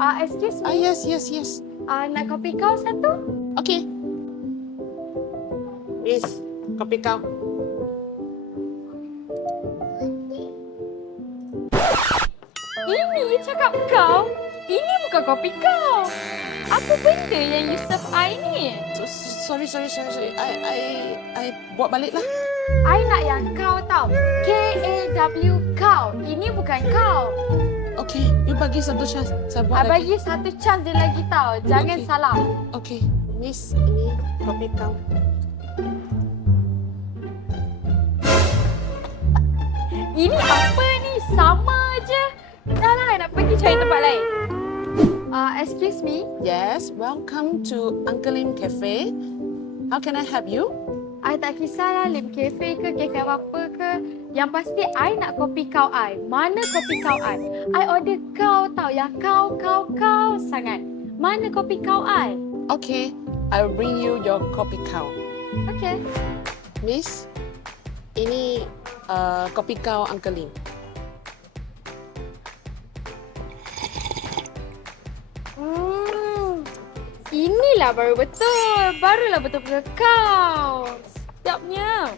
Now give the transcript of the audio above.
Excuse me. Yes. Nak kopi kau satu? Okay. Miss, kopi kau. Ini cakap kau. Ini bukan kopi kau. Apa benda yang you serve I ni? Sorry. I buat balik lah. I nak yang kau tau. K-A-W kau. Ini bukan kau. Okay, you bagi satu chance. Saya buat lagi. Bagi satu chance dia lagi tau. Jangan Okay. salah. Okay, Miss, ini kopi kau. Ini apa ni? Sama je. Dah lah, nak pergi cari tempat lain. Excuse me. Yes, welcome to Uncle Lim Cafe. How can I help you? I tak kisahlah Lim Cafe ke cafe apa ke. Yang pasti I nak kopi kau I. Mana kopi kau I? I order kau tau. Yang kau sangat. Mana kopi kau I? Okay, I will bring you your kopi kau. Okay. Miss, ini kopi kau Uncle Lim. Inilah baru betul. Barulah betul-betul kau. Sedapnya.